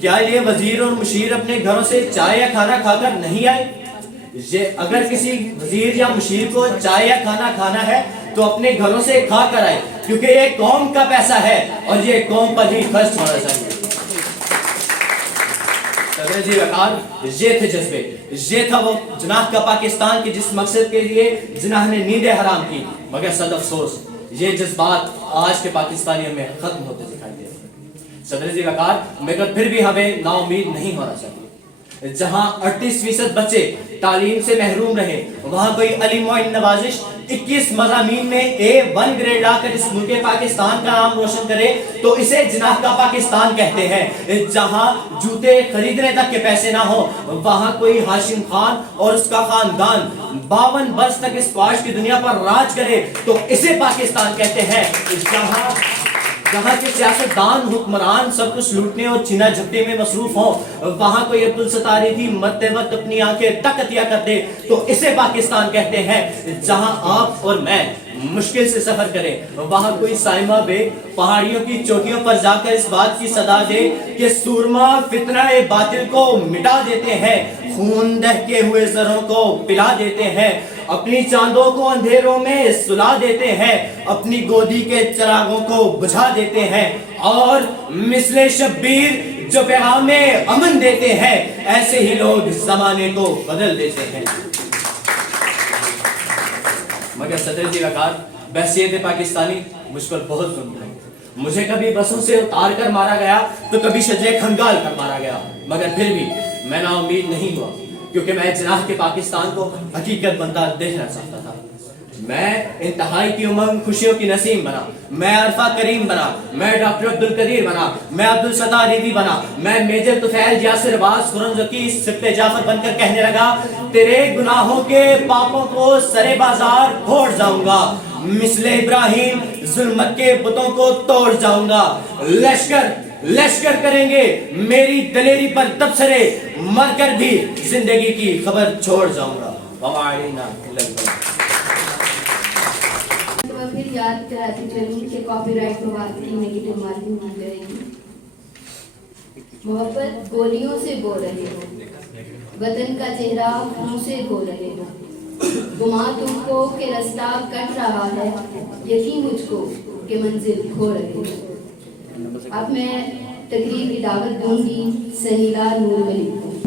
کیا یہ وزیر اور مشیر اپنے گھروں سے چائے یا کھانا کھا کر نہیں آئے؟ اگر کسی وزیر یا مشیر کو چائے یا کھانا کھانا ہے تو اپنے گھروں سے کھا کر آئے، کیونکہ یہ قوم کا پیسہ ہے اور یہ قوم پر ہی خرچ ہونا چاہیے۔ صدر ذی وقار یہ تھے جذبے، یہ تھا وہ جناح کا پاکستان کے جس مقصد کے لیے جناح نے نیندیں حرام کی، مگر صد افسوس یہ جذبات آج کے پاکستانیوں میں ختم ہوتے دکھائی دے رہے ہیں۔ صدر ذی وقار مگر پھر بھی ہمیں نا امید نہیں ہونا چاہیے۔ جہاں 38% بچے تعلیم سے محروم رہے، وہاں کوئی علی معین نوازش 21 مضامین میں A1 گریڈ لا کر اس ملک پاکستان کا نام روشن کرے تو اسے جناح کا پاکستان کہتے ہیں۔ جہاں جوتے خریدنے تک کے پیسے نہ ہو، وہاں کوئی ہاشم خان اور اس کا خاندان 52 برس تک اسکواش کی دنیا پر راج کرے تو اسے پاکستان کہتے ہیں۔ جہاں کے سیاستدان حکمران سب کچھ لوٹنے اور چینا جھپٹی میں مصروف ہوں، وہاں کوئی عبدالستاری بھی مرتے وقت اپنی آنکھیں ٹک عطیہ کر دے تو اسے پاکستان کہتے ہیں۔ جہاں آپ اور میں مشکل سے سفر کریں، وہاں کوئی سائمہ بے پہاڑیوں کی چوٹیوں پر جا کر اس بات کی صدا دے کہ سورما فتنہ باطل کو مٹا دیتے ہیں، خون دہکے ہوئے زروں کو پلا دیتے ہیں، اپنی چاندوں کو اندھیروں میں سلا دیتے ہیں، اپنی گودی کے چراغوں کو بجھا دیتے ہیں، اور مثل شبیر جو پیغام امن دیتے ہیں، ایسے ہی لوگ زمانے کو بدل دیتے ہیں۔ مگر صدر ذی وقار بحثیت پاکستانی مجھ پر بہت ظلم ہے۔ مجھے کبھی بسوں سے اتار کر مارا گیا تو کبھی شجرے کھنگال کر مارا گیا، مگر پھر بھی میں نا امید نہیں ہوا، کیونکہ میں جناح کے پاکستان کو حقیقت بنتا دیکھنا چاہتا تھا۔ میں انتہائی کی امنگ خوشیوں کی نسیم بنا، میں عرفہ کریم بنا، میں ڈاکٹر عبدالقدیر بنا، میں عبدالستار ریدی بنا، میں میجر طفیل یاسر عباس خرم ذکی سبت جعفر بن کر کہنے لگا تیرے گناہوں کے پاپوں کو سرے بازار پھوڑ جاؤں گا، مثل ابراہیم ظلمت کے بتوں کو توڑ جاؤں گا، لشکر کریں گے میری دلیری پر تبصرے، مر کر بھی زندگی کی خبر چھوڑ جاؤں گا۔ تو پھر یاد کراتی چلوں کہ کاپی رائٹ مواد کی نیگیٹو مارکنگ کی جائے گی۔ محبت گولیوں سے بو رہے ہو، وطن کا چہرہ خون سے دھو رہے ہو، گما تم کو کہ رستہ کٹ رہا ہے، یقین مجھ کو کہ منزل کھو رہے ہو۔ اب میں تقریر کی دعوت دوں گی سنیلا نور ملک کو۔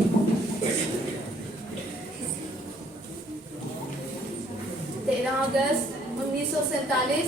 10/10/1947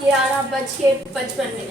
11:55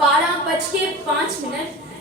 12:05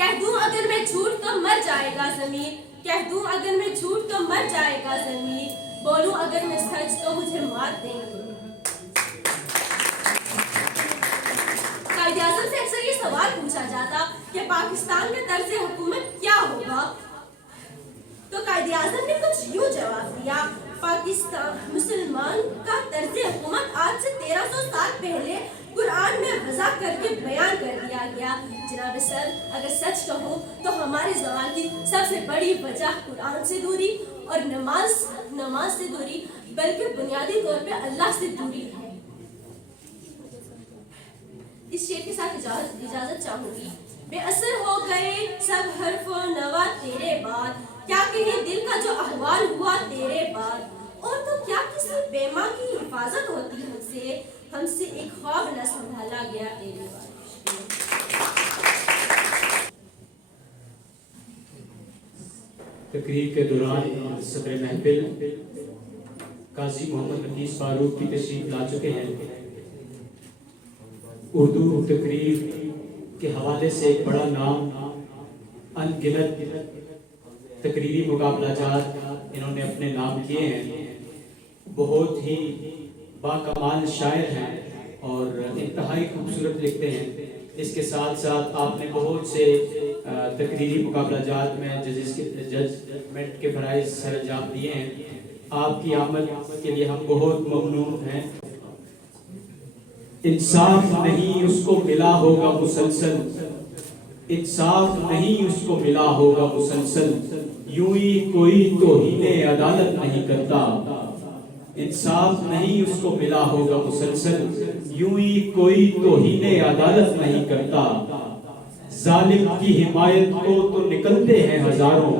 کہہ دوں اگر میں جھوٹ تو مر جائے گا زمین، کہہ دوں اگر میں جھوٹ تو مر جائے گا زمین، بولوں اگر میں سچ تو مجھے مار دیں گے۔ قائد اعظم سے اکثر یہ سوال پوچھا جاتا کہ پاکستان میں طرز حکومت کیا ہوگا، تو قائد اعظم نے کچھ یوں جواب دیا، پاکستان مسلمان کا طرز حکومت آج سے 1300 سال پہلے قرآن میں وضع کر کے بیان کر دیا گیا۔ جناب سر، اگر سچ کہوں تو ہمارے زوال کی سب سے بڑی وجہ قرآن سے دوری اور نماز سے دوری، بلکہ بنیادی طور پہ اللہ سے دوری ہے۔ اس شعر کے ساتھ اجازت چاہوں گی۔ بے اثر ہو گئے سب حرف و نوا تیرے بعد، کیا کہیں دل کا جو احوال ہوا تیرے بعد، اور تو کیا کسی بے ماں کی حفاظت ہوتی ہم سے ایک خواب نہ سنبھالا گیا تیرے بعد۔ تقریر کے دوران صدر محفل قاضی محمد نفیس فاروق کی تشریف لا چکے ہیں۔ اردو تقریر کے حوالے سے ایک بڑا نام، ان گنت تقریری مقابلہ جات انہوں نے اپنے نام کیے ہیں۔ بہت ہی باکمال شاعر ہیں اور انتہائی خوبصورت لکھتے ہیں۔ اس کے ساتھ ساتھ آپ نے بہت سے تقریری مقابلہ جات میں ججمنٹ کے فرائض سر انجام دیے ہیں۔ آپ کی آمد کے لیے ہم بہت ممنون ہیں۔ انصاف نہیں اس کو ملا ہوگا مسلسل، انصاف نہیں اس کو ملا ہوگا مسلسل، یوں ہی کوئی توہین عدالت نہیں کرتا، انصاف نہیں اس کو ملا ہوگا مسلسل، یوں ہی کوئی توہین عدالت نہیں کرتا، ظالم کی حمایت کو تو نکلتے ہیں ہزاروں،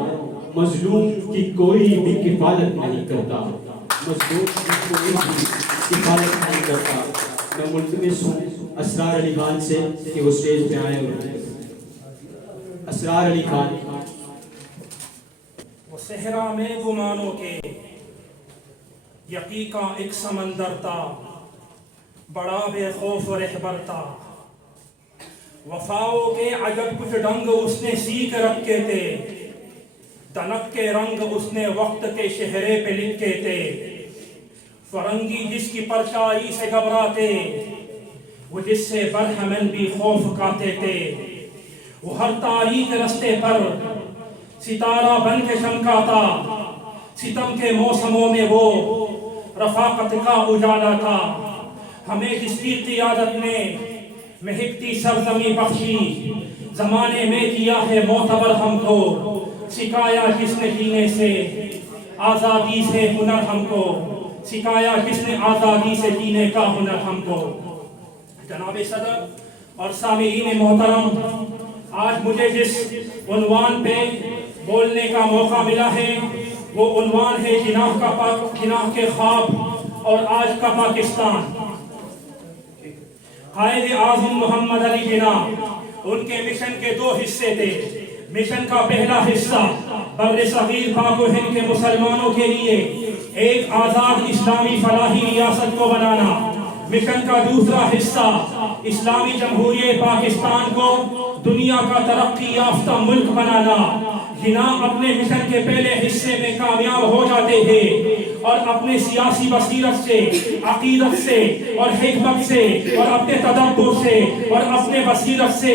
مظلوم کی کوئی بھی کفالت نہیں کرتا، مظلوم کی کوئی بھی کفالت نہیں کرتا۔ میں ملتمس ہوں اسرار علی خان سے کہ وہ سٹیج پہ آئے اور اسرار علی خان۔ وہ صحرا میں گمانوں کے یقین کا ایک سمندر تھا، بڑا بے خوف و رہبر تھا، وفاؤں کے عجب کچھ ڈنگ اس نے سیکھ رکھے تھے، دنک کے رنگ اس نے وقت کے چہرے پہ لکھے تھے، فرنگی جس کی پرچائی سے گھبراتے، وہ جس سے برہمن بھی خوف کھاتے تھے، وہ ہر تاریخ رستے پر ستارہ بن کے چمکاتا، ستم کے موسموں میں وہ رفاقت کا اجالا تھا، ہمیں جس کی قیادت نے مہکتی سرزمی بخشی، زمانے میں کیا ہے معتبر ہم کو، سکھایا جس نے جینے سے آزادی سے ہنر ہم کو، سکھایا جس نے آزادی سے جینے کا ہنر ہم کو۔ جناب صدر اور سامعین محترم، آج مجھے جس عنوان پہ بولنے کا موقع ملا ہے وہ عنوان ہے جناح کے خواب اور آج کا پاکستان۔ قائد اعظم محمد علی جناح، ان کے مشن کے دو حصے تھے۔ مشن کا پہلا حصہ بر صغیر پاک و ہند کے مسلمانوں کے لیے ایک آزاد اسلامی فلاحی ریاست کو بنانا، مشن کا دوسرا حصہ اسلامی جمہوریہ پاکستان کو دنیا کا ترقی یافتہ ملک بنانا۔ جناح اپنے مشن کے پہلے حصے میں کامیاب ہو جاتے ہیں اور اپنے سیاسی بصیرت سے، عقیدت سے اور حکمت سے اور اپنے تدبر سے اور اپنے بصیرت سے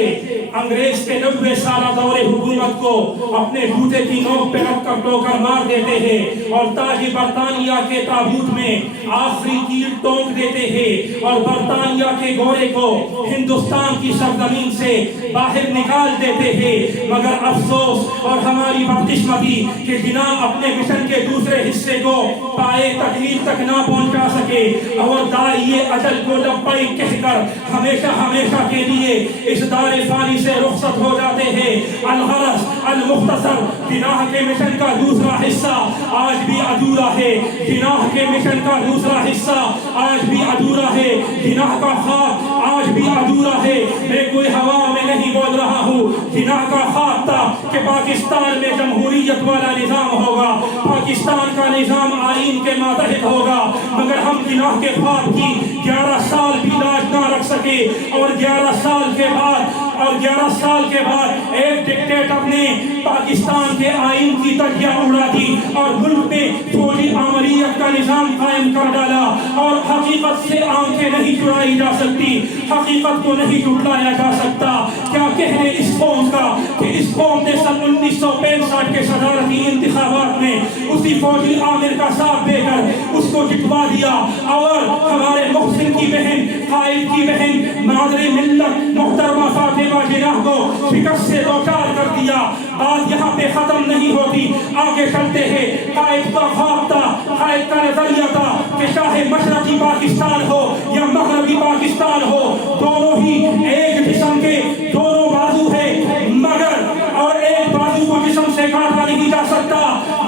انگریز کے 90 سالہ دور حکومت کو اپنے جوتے کی نوک پہ رکھ کر ٹوکر مار دیتے ہیں اور تاج برطانیہ کے تابوت میں آخری تیر ٹونک دیتے ہیں اور برطانیہ کے گھوڑے کو ہندوستان کی سرزمین سے باہر نکال دیتے ہیں۔ مگر افسوس اور ہماری بدقسمتی کہ جناح اپنے مشن کے دوسرے حصے کو پائے تکمیل تک نہ پہنچا سکے اور داعیے اجل کو لبیک کہہ کر ہمیشہ ہمیشہ کے لیے اس دار فانی سے رخصت ہو جاتے ہیں۔ الغرض المختصر، جناح کے مشن کا دوسرا حصہ آج بھی ادھورا ہے، جناح کے مشن کا دوسرا حصہ آج بھی ادھورا ہے، جناح کا خواب آج بھی ادھورا ہے۔ میں کوئی ہوا میں نہیں بول رہا ہوں، جناح کا خواب تھا کہ پاکستان میں جمہوریت والا نظام ہوگا، پاکستان کا نظام آئین کے ماتحت ہوگا، مگر ہم جناح کے خواب کی 11 سال بھی لاج نہ رکھ سکے اور 11 سال کے بعد اور 11 سال کے بعد ایک ڈکٹیٹر نے پاکستان کے آئین کی تجزیہ اڑا دی اور ملک میں فوجی آمریت کا نظام قائم کر ڈالا، اور حقیقت سے آنکھیں نہیں چرائی جا سکتی، حقیقت کو نہیں جھٹلایا جا سکتا۔ کیا کہنے اس قوم کا کہ اس قوم نے سن 1965 کے صدارتی انتخابات میں اسی فوجی عامر کا ساتھ دے کر اس کو جتوا دیا، اور ہمارے محسن کی بہن، قائد کی بہن، مادر ملت محترمہ فاطمہ جناح کو شکست سے دوچار کر دیا۔ بات یہاں پہ ختم نہیں ہوتی، آگے چلتے ہیں۔ قائد کا خواب تھا، قائد کا نظریہ تھا کہ چاہے مشرقی پاکستان ہو یا مغربی پاکستان ہو، دونوں ہی ایک جسم کے دونوں بازو ہے، مگر اور ایک بازو کو جسم سے کاٹا نہیں جا سکتا،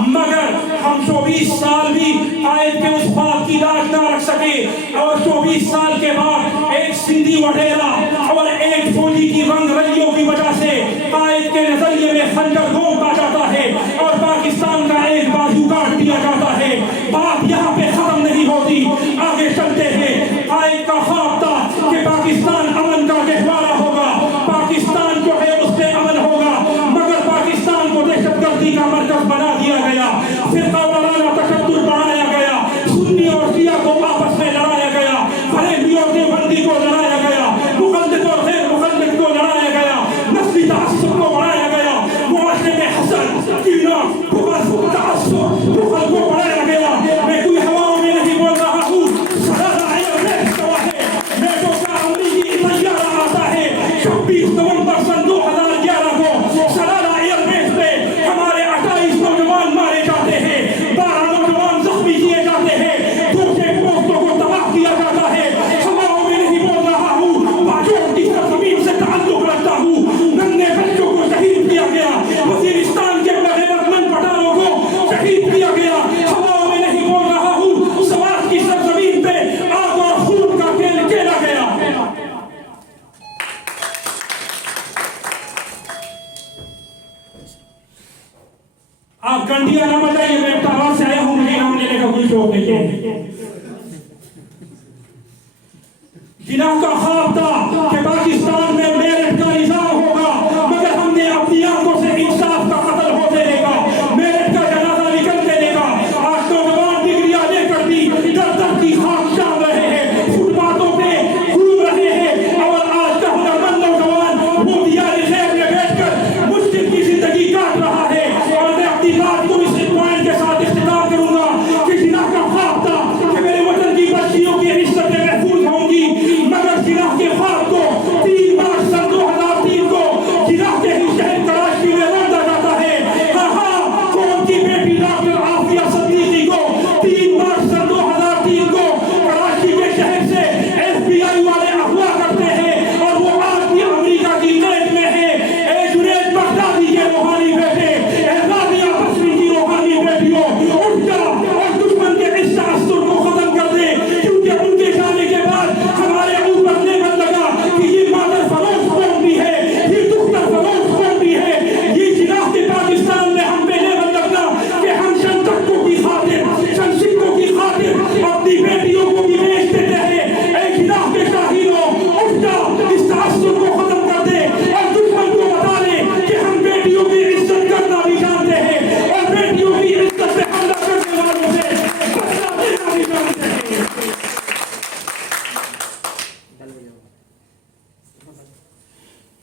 مگر ہم 24 سال بھی قائد کے اس بات کی لاج نہ رکھ سکے، اور 24 سال کے بعد ایک سندھی وڈیرا اور ایک فوجی کی رنگ رنگیوں کی وجہ سے قائد کے نظریے میں خنجر گھونپا جاتا ہے اور پاکستان کا ایک بازو کاٹ دیا جاتا ہے۔ بات یہاں پہ ختم نہیں ہوتی، آگے چلتے ہیں۔ قائد کا خواب تھا کہ پاکستان امن کا گہوارہ ہوگا، پاکستان جو ہے اس میں امن ہوگا، مگر پاکستان کو دہشت گردی کا مرکز بنا دیا گیا، فرقہ وارانہ تشدد بڑھایا گیا، سنی اور شیعہ کو آپس میں لڑایا گیا، بریلوی اور دیوبندی کو لڑایا گیا، مقلد اور غیر مقلد کو لڑایا گیا، نسلی تعصب کو بڑھایا گیا، معاشرے میں حسد، کینہ، بغض، تعصب، بغض کو بڑھایا گیا۔ میں کوئی ہواؤں میں نہیں بول رہا ہوں، سرادہ ایئربیس گواہ ہے۔ نیٹو کا امریکی طیارہ آتا ہے 26 نومبر سن 2011 کو، سرادہ ایئربیس پہ ہمارے 28 نوجوان مارے جاتے ہیں، 12 نوجوان زخمی کیے جاتے ہیں، 2 چیک پوسٹوں کو تباہ کیا جاتا ہے۔ ہواؤں میں نہیں بول رہا ہوں، باجوڑ کی سرزمین سے تعلق رکھتا ہوں۔ ننھے بچوں کو شہید کیا گیا، وزیرستان کے غیرت مند پٹھانوں کو شہید کیا گیا۔ ہواؤں میں نہیں بول رہا ہوں، سوات کی سرزمین پہ آگ اور خون کا کھیل کھیلا گیا۔ آپ گنڈیا نہ بجائیے، میں ابتدار سے آیا ہوں، مجھے نام لینے کا کوئی شوق نہیں ہے۔ جناح کا خواب تھا کہ پاکستان میں میرٹ کا نظام ہوگا، مگر ہم نے اپنی آنکھوں سے انصاف کا قتل ہوتے دیکھا، میرٹ کا جنازہ نکلتے دیکھا۔ آج نوجوان ڈگریاں لے کر بھی در در کی خاک شام رہے ہیں، فٹ پاتھوں پہ گھوم رہے ہیں، اور آج کا ہنرمند نوجوان وہ دیار خیر میں بیٹھ کر مشکل کی زندگی کاٹ رہا ہے۔ اور میں اپنی بات کو اس پوائنٹ کے ساتھ اختتام کروں گا کہ جناح کا خواب تھا کہ میرے وطن کی بچیوں کی عزتیں محفوظ ہوں گی، مگر جناح کے خواب کو 3 مارچ سن 2003 کو جناح کے ہی شہر کراچی میں روندا جاتا ہے۔ ہاں ہاں، قوم کی بیٹی ڈاکٹر عافیہ صدیقی کو 3 مارچ سن 2003 کو کراچی کے شہر سے FBI والے اغوا کرتے ہیں، اور وہ آج بھی امریکہ کی قید میں ہے۔ اے جنید بغدادی کے روحانی بیٹے، اے رابعہ بصری کی روحانی بیٹیوں، اٹھ جا اور دشمن کے اس تعصب کو ختم کر دے، کیونکہ ان کے جانے کے بعد ہمارے اوپر لیبل لگا کہ یہ مادر فروش قوم بھی ہے، یہ دختر فروش قوم بھی ہے۔ یہ جناح کے پاکستان میں ہم پہ لیبل لگنا کہ ہم شن تختوں کی خاطر، شن سکوں کی خاطر اپنی بیٹیوں کو بھی بیچ دیتے ہیں۔ اے جناح کے شاہینوں، اٹھ جا، اس تعصب کو ختم کر دے، اور دشمن کو بتا دے کہ ہم بیٹیوں کی عزت کرنا بھی جانتے ہیں، اور بیٹیوں کی عزت سے حملہ کرنے والوں سے بچنا دینا بھی جانتے ہیں۔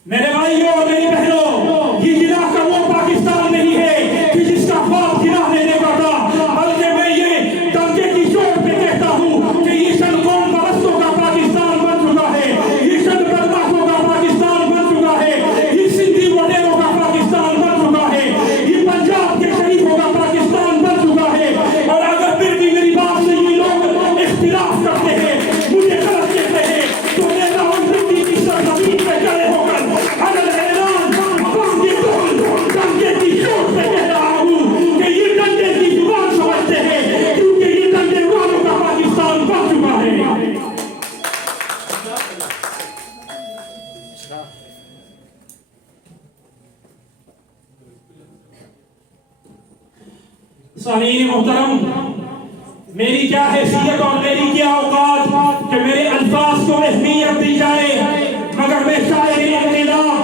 میرے بھائیوں اور میری بہنوں، یہ جناح کا وہ پاکستان نہیں ہے کہ جس کا خواب جناح لینے کا تھا، بلکہ میں یہ ڈنکے کی چوٹ پہ کہتا ہوں کہ یہ شن قوم پرستوں کا پاکستان بن چکا ہے، یہ شن بدماشوں کا پاکستان بن چکا ہے، یہ سندھی وڈیروں کا پاکستان بن چکا ہے، یہ پنجاب کے شریفوں کا پاکستان بن چکا ہے۔ اور اگر پھر بھی میری بات سے یہ لوگ اختلاف کرتے ہیں، مجھے غلط کہتے ہیں، تو میں راہل گاندھی کی سرزمین پہ کھڑے ہو کر عدل اعلان ڈنکے کی چوٹ پہ کہہ رہا ہوں کہ یہ ڈنڈے کی زبان سمجھتے ہیں، کیونکہ یہ ڈنڈے والوں کا پاکستان بن چکا ہے۔ سامعین محترم، میری کیا حیثیت اور میری کیا اوقات کہ میرے الفاظ کو اہمیت دی جائے، مگر میں شاعر انقلاب